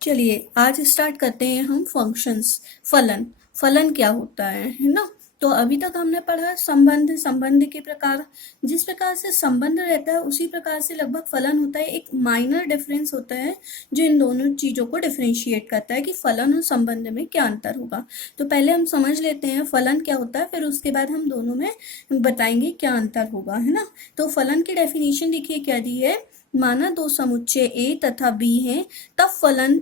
चलिए आज स्टार्ट करते हैं हम फंक्शंस। फलन फलन क्या होता है ना। तो अभी तक हमने पढ़ा संबंध, संबंध के प्रकार। जिस प्रकार से संबंध रहता है उसी प्रकार से लगभग फलन होता है। एक माइनर डिफरेंस होता है जो इन दोनों चीजों को डिफरेंशिएट करता है कि फलन और संबंध में क्या अंतर होगा। तो पहले हम समझ लेते हैं फलन क्या होता है, फिर उसके बाद हम दोनों में बताएंगे क्या अंतर होगा, है ना। तो फलन की डेफिनेशन देखिए क्या दी है। माना दो समुच्चय ए तथा बी हैं, तब फलन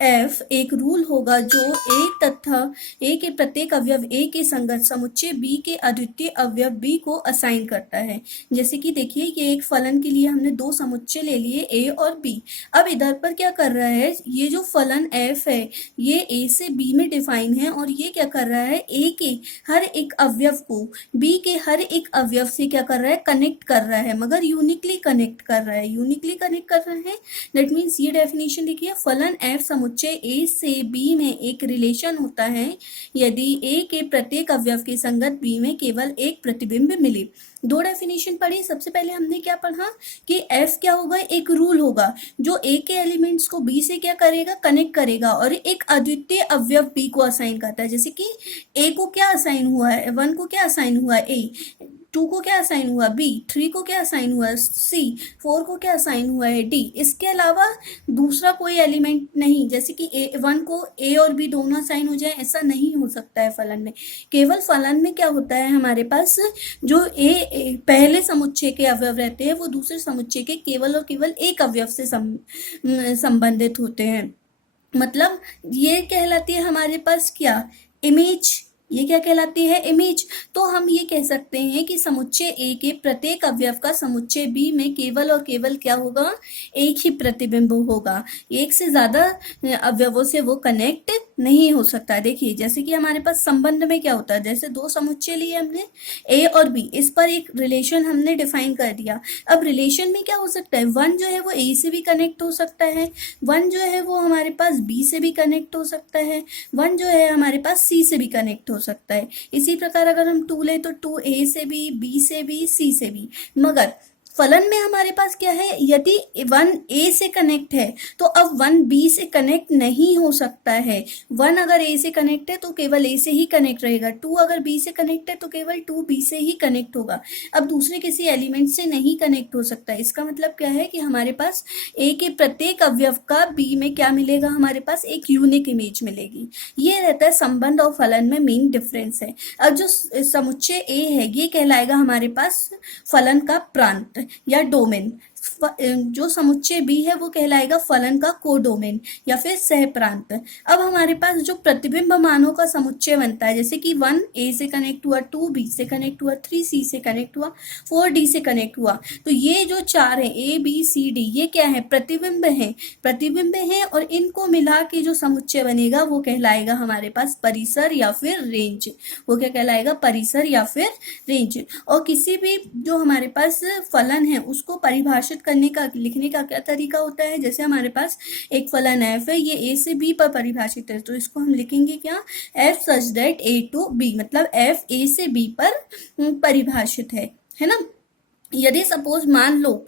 एफ एक रूल होगा जो ए तथा ए के प्रत्येक अवयव ए के संगत समुच्चय बी के अद्वितीय अवयव बी को असाइन करता है। जैसे कि देखिए ये एक फलन के लिए हमने दो समुच्चय ले लिए ए और बी। अब इधर पर क्या कर रहा है, ये जो फलन एफ है ये ए से बी में डिफाइन है और ये क्या कर रहा है, ए के हर एक अवयव को बी के हर एक अवयव से क्या कर रहा है, कनेक्ट कर रहा है, मगर यूनिकली कनेक्ट कर रहा है, यूनिकली कनेक्ट कर रहा है। दैट मीन्स ये डेफिनेशन देखिए, फलन एफ समुच्चय ए से बी में एक रिलेशन होता है यदि ए के प्रत्येक अवयव के संगत बी में केवल एक प्रतिबिंब मिले। दो डेफिनेशन पढ़ी। सबसे पहले हमने क्या पढ़ा कि एफ क्या होगा, एक रूल होगा जो ए के एलिमेंट्स को बी से क्या करेगा, कनेक्ट करेगा और एक अद्वितीय अवयव बी को असाइन करता है। जैसे कि ए को क्या असाइन हुआ है, 1 को क्या असाइन हुआ है ए, 2 को क्या असाइन हुआ बी, 3 को क्या असाइन हुआ सी, 4 को क्या असाइन हुआ है डी। इसके अलावा दूसरा कोई एलिमेंट नहीं। जैसे कि A1 को ए और बी दोनों असाइन हो जाए, ऐसा नहीं हो सकता है फलन में। केवल फलन में क्या होता है, हमारे पास जो पहले समुच्चय के अवयव रहते हैं वो दूसरे समुच्चय के केवल और केवल एक अवयव से संबंधित होते हैं। मतलब ये कहलाती है हमारे पास क्या, इमेज। ये क्या कहलाती है, इमेज। तो हम ये कह सकते हैं कि समुच्चय ए के प्रत्येक अवयव का समुच्चय बी में केवल और केवल क्या होगा, एक ही प्रतिबिंब होगा। एक से ज्यादा अवयवों से वो कनेक्ट नहीं हो सकता। देखिए जैसे कि हमारे पास संबंध में क्या होता है, जैसे दो समुच्चय लिए हमने ए और बी, इस पर एक रिलेशन हमने डिफाइन कर दिया। अब रिलेशन में क्या हो सकता है, 1 जो है वो ए से भी कनेक्ट हो सकता है, 1 जो है वो हमारे पास बी से भी कनेक्ट हो सकता है, 1 जो है हमारे पास सी से भी कनेक्ट हो सकता है। इसी प्रकार अगर हम 2 लें तो 2 ए से भी, बी से भी, सी से भी। मगर फलन में हमारे पास क्या है, यदि 1 ए से कनेक्ट है तो अब 1 बी से कनेक्ट नहीं हो सकता है। 1 अगर ए से कनेक्ट है तो केवल ए से ही कनेक्ट रहेगा, 2 अगर बी से कनेक्ट है तो केवल 2 बी से ही कनेक्ट होगा। अब दूसरे किसी एलिमेंट से नहीं कनेक्ट हो सकता। इसका मतलब क्या है कि हमारे पास ए के प्रत्येक अवयव का बी में क्या मिलेगा, हमारे पास एक यूनिक इमेज मिलेगी। ये रहता है संबंध और फलन में मेन डिफरेंस है। अब जो समुच्चय ए है ये कहलाएगा हमारे पास फलन का प्रांत या डोमेन। जो समुच्चय बी है वो कहलाएगा फलन का कोडोमेन या फिर सह प्रांत। अब हमारे पास जो प्रतिबिंब मानों का समुच्चय बनता है, जैसे कि 1 ए से कनेक्ट हुआ, 2 बी से कनेक्ट हुआ, 3 सी से कनेक्ट हुआ, 4 डी से कनेक्ट हुआ। तो ये जो 4 है ए बी सी डी, ये क्या है, प्रतिबिंब है, प्रतिबिंब है। और इनको मिला के जो समुच्चय बनेगा वो कहलाएगा हमारे पास परिसर या फिर रेंज। वो क्या कहलाएगा, परिसर या फिर रेंज। और किसी भी जो हमारे पास फलन है उसको परिभाषित करने का, लिखने का क्या तरीका होता है। जैसे हमारे पास एक फलन एफ है, ये ए से बी पर परिभाषित है, तो इसको हम लिखेंगे क्या, F such that A to B, मतलब एफ ए से बी पर परिभाषित है ना। यदि सपोज मान लो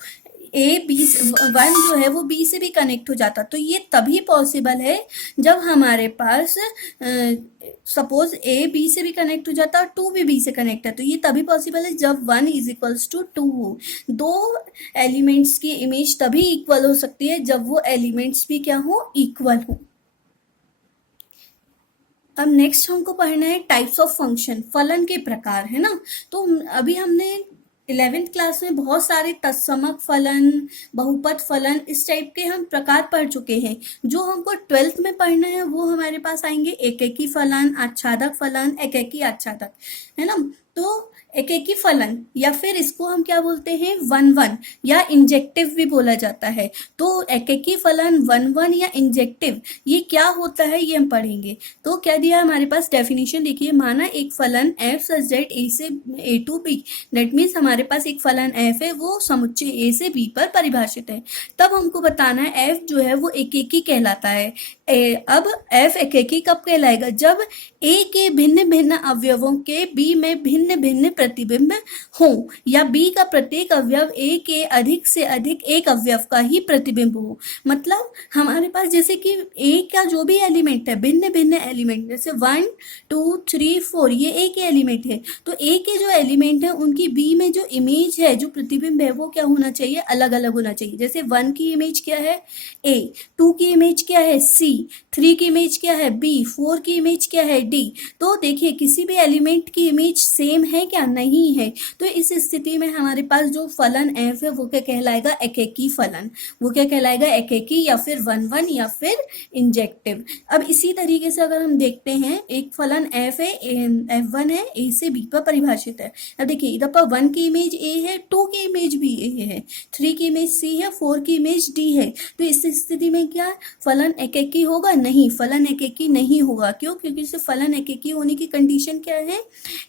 ए बी 1 जो है वो बी से भी कनेक्ट हो जाता, तो ये तभी पॉसिबल है जब हमारे पास सपोज ए बी से भी कनेक्ट हो जाता और 2 भी बी से कनेक्ट है, तो ये तभी पॉसिबल है जब 1 = 2 हो। दो एलिमेंट्स की इमेज तभी इक्वल हो सकती है जब वो एलिमेंट्स भी क्या हो, इक्वल हो। अब नेक्स्ट हमको पढ़ना है टाइप्स ऑफ फंक्शन, फलन के प्रकार, है ना। तो अभी हमने 11th क्लास में बहुत सारे तत्समक फलन, बहुपद फलन, इस टाइप के हम प्रकार पढ़ चुके हैं। जो हमको 12th में पढ़ना है वो हमारे पास आएंगे एकेकी फलन, आच्छादक फलन, एकेकी आच्छादक, है ना। तो एकेकी फलन या फिर इसको हम क्या बोलते हैं, 1-1 या इंजेक्टिव भी बोला जाता है। तो एकेकी फलन, 1-1 या इंजेक्टिव, ये क्या होता है ये हम पढ़ेंगे। तो क्या दिया हमारे पास डेफिनेशन देखिए, माना एक फलन एफ सच दैट ए से ए टू बी, दैट मीन्स हमारे पास एक फलन एफ है वो समुच्चय ए से बी पर परिभाषित है। तब हमको बताना है एफ जो है वो एकेकी कहलाता है। अब एफ एकेकी कब कहलाएगा, जब ए के भिन्न भिन्न अवयवों के बी में भिन्न भिन्न प्रतिबिंब हो, या बी का प्रत्येक अवयव ए के अधिक से अधिक एक अवयव का ही प्रतिबिंब हो। मतलब हमारे पास जैसे कि ए का जो भी एलिमेंट है, भिन्न भिन्न एलिमेंट, जैसे 1 2 3 4 ये ए के एलिमेंट है, तो ए के जो एलिमेंट है उनकी बी में जो इमेज है, जो प्रतिबिंब है, वो क्या होना चाहिए, अलग अलग होना चाहिए। जैसे 1 की इमेज क्या है, ए, 2 की इमेज क्या है, सी, 3 की इमेज क्या है, बी, 4 की इमेज क्या है, डी। तो देखिए किसी भी एलिमेंट की इमेज सेम है क्या, नहीं है। तो इस स्थिति में हमारे पास जो फलन एफ है वो क्या कहलाएगा, एकेकी फलन। वो क्या कहलाएगा, एकेकी, या फिर 1 1, या फिर इंजेक्टिव। अब इसी तरीके से अगर हम देखते हैं, एक फलन एफ है, F1 है, ए से बी पर परिभाषित है। अब देखिए इधर पर 1 की इमेज ए है, 2 की इमेज भी ए है, 3 की इमेज सी है, 4 की इमेज डी है। तो इस स्थिति में क्या फलन एकेकी होगा, नहीं, फलन एकेकी नहीं होगा। क्यों, क्योंकि इसे फलन एकेकी होने की कंडीशन क्या है,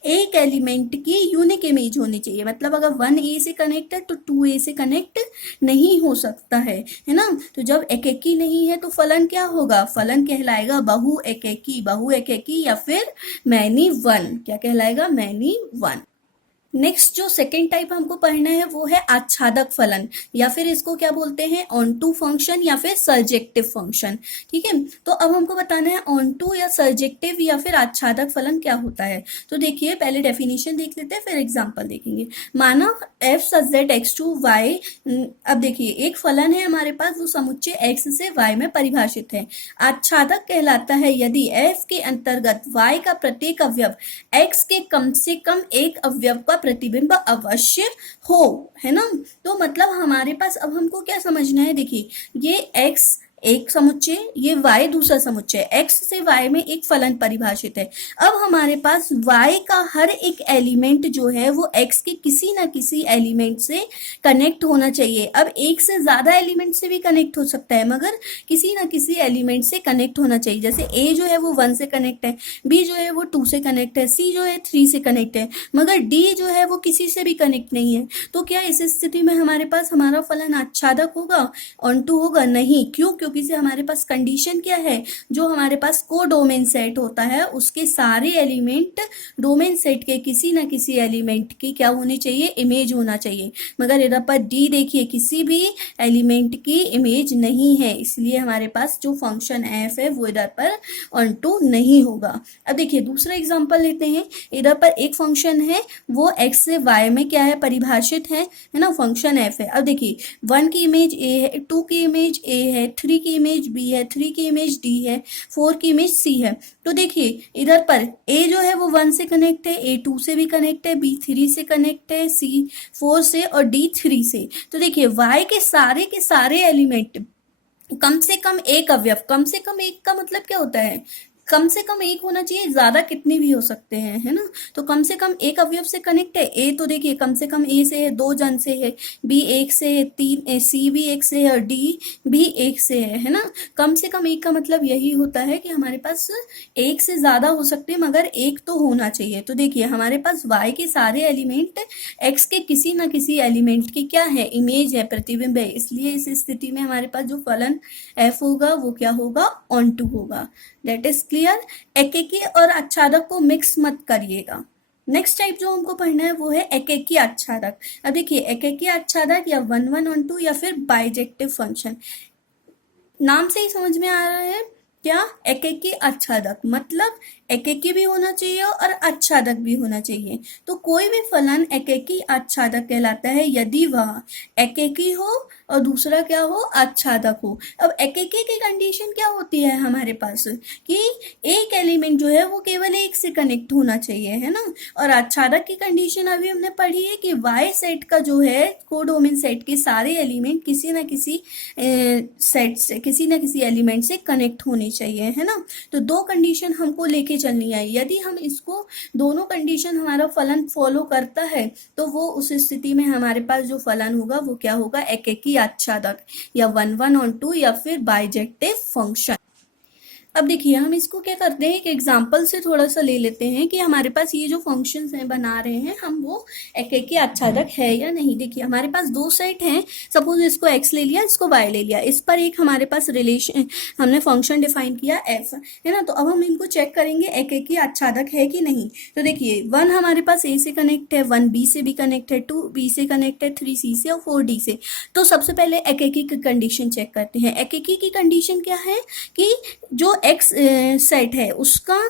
एक एलिमेंट की यूनिक इमेज होनी चाहिए। मतलब अगर 1 ए से कनेक्ट है तो 2 ए से कनेक्ट नहीं हो सकता है ना। तो जब एकेकी नहीं है तो फलन क्या होगा, फलन कहलाएगा बहु एकेकी, बहु एकेकी, या फिर मैनी वन। क्या कहलाएगा, मैनी वन। नेक्स्ट जो सेकेंड टाइप हमको पढ़ना है वो है आच्छादक फलन, या फिर इसको क्या बोलते हैं, ऑन टू फंक्शन, या फिर सर्जेक्टिव फंक्शन। ठीक है, तो अब हमको बताना है ऑन टू या सर्जेक्टिव या फिर आच्छादक फलन क्या होता है। तो देखिए पहले डेफिनेशन देख लेते हैं, फिर एग्जांपल देखेंगे। माना F such that X to Y. अब देखिए एक फलन है हमारे पास, वो समुच्चय एक्स से वाई में परिभाषित है। आच्छादक कहलाता है यदि एफ के अंतर्गत वाई का प्रत्येक अवयव एक्स के कम से कम एक अवयव का प्रतिबिंब अवश्य हो, है ना। तो मतलब हमारे पास अब हमको क्या समझना है, देखिए ये x एक समुच्चय, ये y दूसरा समुच्चय, x से y में एक फलन परिभाषित है। अब हमारे पास y का हर एक एलिमेंट जो है वो x के किसी ना किसी एलिमेंट से कनेक्ट होना चाहिए। अब एक से ज्यादा एलिमेंट से भी कनेक्ट हो सकता है, मगर किसी ना किसी एलिमेंट से कनेक्ट होना चाहिए। जैसे a जो है वो 1 से कनेक्ट है, b जो है वो 2 से कनेक्ट है, c जो है 3 से कनेक्ट है, मगर d जो है वो किसी से भी कनेक्ट नहीं है। तो क्या इस स्थिति में हमारे पास हमारा फलन आच्छादक होगा, ऑन टू होगा, नहीं। क्यों, क्योंकि से हमारे पास कंडीशन क्या है, जो हमारे पास को डोमेन सेट होता है उसके सारे एलिमेंट डोमेन सेट के किसी ना किसी एलिमेंट की क्या होनी चाहिए, इमेज होना चाहिए। मगर इधर पर डी देखिए किसी भी एलिमेंट की इमेज नहीं है, इसलिए हमारे पास जो फंक्शन एफ है वो इधर पर ऑन टू नहीं होगा। अब देखिए दूसरा एग्जांपल लेते हैं। इधर पर एक फंक्शन है वो एक्स से वाई में क्या है, परिभाषित है ना, फंक्शन एफ है। अब देखिए 1 की इमेज ए है, 2 की इमेज ए है, 3 की इमेज बी है, 3 की इमेज डी है, 4 की इमेज सी है। तो देखिए इधर पर ए जो है वो 1 से कनेक्ट है, ए 2 से भी कनेक्ट है, बी 3 से कनेक्ट है, सी 4 से और डी 3 से। तो देखिए वाई के सारे एलिमेंट कम से कम एक अवयव, कम से कम एक का मतलब क्या होता है, कम से कम एक होना चाहिए, ज्यादा कितने भी हो सकते हैं, है ना। तो कम से कम एक अवयव से कनेक्ट है। ए तो देखिए कम से कम ए से है, 2 जन से है, बी 1 से है, 3 सी भी 1 से है और डी भी 1 से है ना। कम से कम एक का मतलब यही होता है कि हमारे पास एक से ज्यादा हो सकते हैं मगर एक तो होना चाहिए। तो देखिए हमारे पास वाई के सारे एलिमेंट एक्स के किसी ना किसी एलिमेंट की क्या है, इमेज है, प्रतिबिंब है। इसलिए इस स्थिति में हमारे पास जो फलन एफ होगा वो क्या होगा, ऑन टू होगा। That is clear. एकेकी और आच्छादक को मिक्स मत करिएगा। नेक्स्ट टाइप जो हमको पढ़ना है वो है एकेकी आच्छादक। अब देखिए एकेकी आच्छादक या 1 1 ऑन टू या फिर बाइजेक्टिव फंक्शन, नाम से ही समझ में आ रहा है क्या, एकेकी आच्छादक मतलब एकेकी भी होना चाहिए और आच्छादक भी होना चाहिए। तो कोई भी फलन एकेकी आच्छादक कहलाता है यदि वह एकेकी हो और दूसरा क्या हो, आच्छादक हो। अब एकेकी की कंडीशन क्या होती है हमारे पास, कि एक एलिमेंट जो है वो केवल एक से कनेक्ट होना चाहिए, है ना। और आच्छादक की कंडीशन अभी हमने पढ़ी है कि वाई सेट का जो है कोडोमेन सेट के सारे एलिमेंट किसी ना किसी सेट से, किसी ना किसी एलिमेंट से कनेक्ट होने चाहिए, है ना। तो 2 कंडीशन हमको लेके चलनी है। यदि हम इसको दोनों कंडीशन हमारा फलन फॉलो करता है तो वो उस स्थिति में हमारे पास जो फलन होगा वो क्या होगा, एकेकी आच्छादक या 1 1 ऑन टू या फिर बाइजेक्टिव फंक्शन। अब देखिए हम इसको क्या करते हैं, एक एग्जांपल से थोड़ा सा ले लेते हैं कि हमारे पास ये जो फंक्शंस हैं बना रहे हैं हम, वो एकेकी आच्छादक है या नहीं। देखिए हमारे पास दो सेट हैं, सपोज इसको x ले लिया, इसको y ले लिया, इस पर एक हमारे पास रिलेशन, हमने फंक्शन डिफाइन किया f, है ना। तो अब हम इनको चेक करेंगे एकेकी आच्छादक है कि नहीं। तो देखिए 1 हमारे पास a से कनेक्ट है, 1 b से भी कनेक्ट है, 2 b से कनेक्ट है, 3 c से और 4 d से। तो सबसे पहले एकेकी की कंडीशन चेक करते हैं। एकेकी की कंडीशन क्या है कि जो एक्स सेट है उसका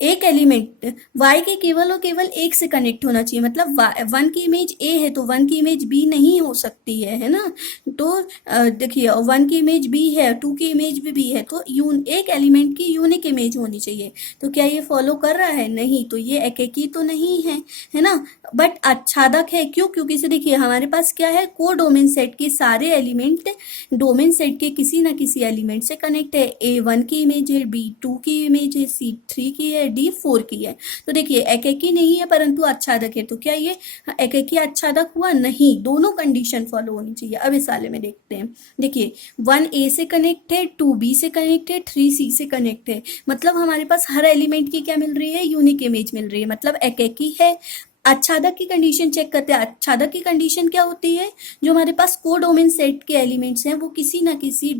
एक एलिमेंट y के केवल और केवल एक से कनेक्ट होना चाहिए। मतलब 1 की इमेज a है तो 1 की इमेज b नहीं हो सकती है ना। तो देखिए 1 की इमेज b है, 2 की इमेज भी b है, तो एक एलिमेंट की यूनिक इमेज होनी चाहिए। तो क्या ये फॉलो कर रहा है? नहीं। तो ये एकेकी तो नहीं है ना। बट आच्छादक है, क्यों? क्योंकि से देखिए हमारे पास क्या है, को डोमेन सेट के सारे एलिमेंट डोमेन सेट के किसी ना किसी एलिमेंट से कनेक्ट है। a1 की इमेज है, b2 की इमेज है, c3 की है, d4 की है। तो देखिए एकेकी नहीं है परंतु आच्छादक है। तो क्या ये एकेकी आच्छादक हुआ? नहीं। दोनों कंडीशन फॉलो होनी चाहिए। अब इस वाले में देखते हैं। देखिए 1a से कनेक्ट है, 2b से कनेक्ट है, 3c से कनेक्ट है। मतलब हमारे पास हर एलिमेंट की क्या मिल रही है? यूनिक इमेज मिल रही है, मतलब एकेकी है। आच्छादक की कंडीशन चेक करते हैं। आच्छादक की कंडीशन क्या होती है? जो हमारे पास को डोमेन सेट के एलिमेंट्स हैं वो किसी ना किसी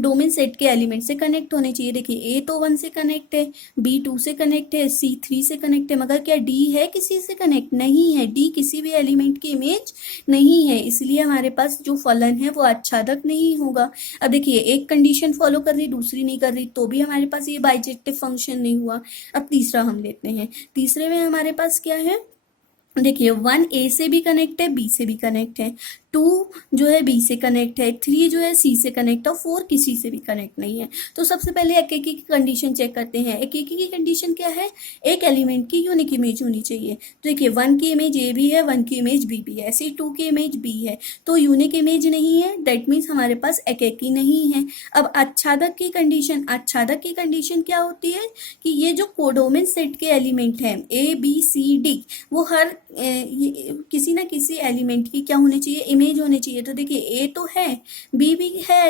डोमेन सेट के एलिमेंट से कनेक्ट होने चाहिए। देखिए a तो 1 से कनेक्ट है, b 2 से कनेक्ट है, c 3 से कनेक्ट है, मगर क्या d है किसी से कनेक्ट? नहीं है। d किसी भी एलिमेंट की इमेज नहीं है, इसलिए हमारे पास जो फलन है वो आच्छादक नहीं होगा। अब देखिए एक कंडीशन फॉलो कर रही, दूसरी नहीं कर रही, तो भी हमारे पास ये बाइजेक्टिव फंक्शन नहीं हुआ। अब तीसरा हम लेते हैं। तीसरे में हमारे पास क्या है? देखिए 1 a से भी कनेक्ट है, b से भी कनेक्ट है, 2 जो है b से कनेक्ट है, 3 जो है c से कनेक्ट है, और 4 किसी से भी कनेक्ट नहीं है। तो सबसे पहले एकेकी की कंडीशन चेक करते हैं। एकेकी की कंडीशन क्या है? एक एलिमेंट की यूनिक इमेज होनी चाहिए। तो देखिए 1 की इमेज a भी है, 1 की इमेज b भी है, ऐसे ही 2 की इमेज b है, तो यूनिक इमेज नहीं है, दैट मीन्स हमारे पास एकेकी नहीं है। अब आच्छादक की कंडीशन, आच्छादक की कंडीशन क्या होती है कि ये जो कोडोमेन सेट के एलिमेंट हैं a b c d, वो हर किसी ना किसी एलिमेंट की क्या होनी चाहिए? इमेज होनी चाहिए। तो देखिए ए तो है, बी भी है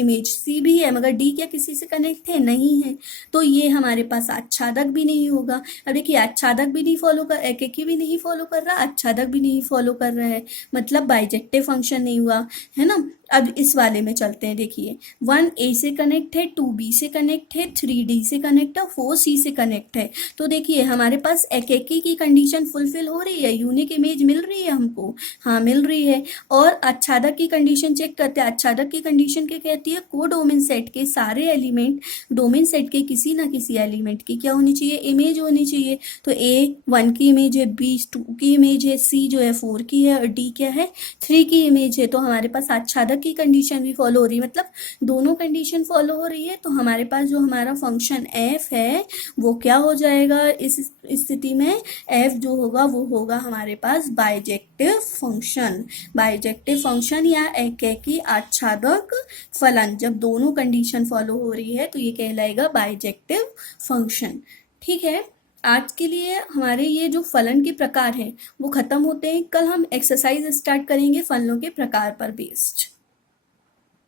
इमेज, सी भी है, मगर डी क्या किसी से कनेक्ट है? नहीं है। तो ये हमारे पास आच्छादक भी नहीं होगा। अब देखिए आच्छादक भी नहीं फॉलो कर, एकेकी भी नहीं फॉलो कर रहा, आच्छादक भी नहीं फॉलो कर रहा है, मतलब बाइजेक्टिव फंक्शन नहीं हुआ, है ना। अब इस वाले में चलते हैं। देखिए 1 a से कनेक्ट है, 2 b से कनेक्ट है, 3 d से कनेक्ट है, 4 c से कनेक्ट है। तो देखिए हमारे पास एकेकी की कंडीशन फुलफिल हो रही है, यूनिक इमेज मिल रही है हमको, हाँ मिल रही है। और आच्छादक की कंडीशन चेक करते हैं। आच्छादक की कंडीशन क्या कहती है? को डोमेन सेट के सारे एलिमेंट डोमेन सेट के किसी ना किसी एलिमेंट की क्या होनी चाहिए? इमेज होनी चाहिए। तो a 1 की इमेज है, b 2 की इमेज है, c जो है 4 की है, और d क्या है? 3 की इमेज है। तो हमारे पास आच्छादक की कंडीशन भी फॉलो हो रही है, मतलब दोनों कंडीशन फॉलो हो रही है। तो हमारे पास जो हमारा फंक्शन f है वो क्या हो जाएगा इस स्थिति में? f जो होगा वो होगा हमारे पास बाइजेक्टिव फंक्शन। बाइजेक्टिव फंक्शन या एकेकी आच्छादक फलन, जब दोनों कंडीशन फॉलो हो रही है तो ये कहलाएगा बाइजेक्टिव फंक्शन। ठीक है, आज के लिए हमारे ये जो फलन के प्रकार हैं वो खत्म होते हैं। कल हम एक्सरसाइज स्टार्ट करेंगे फलनों के प्रकार पर बेस्ड।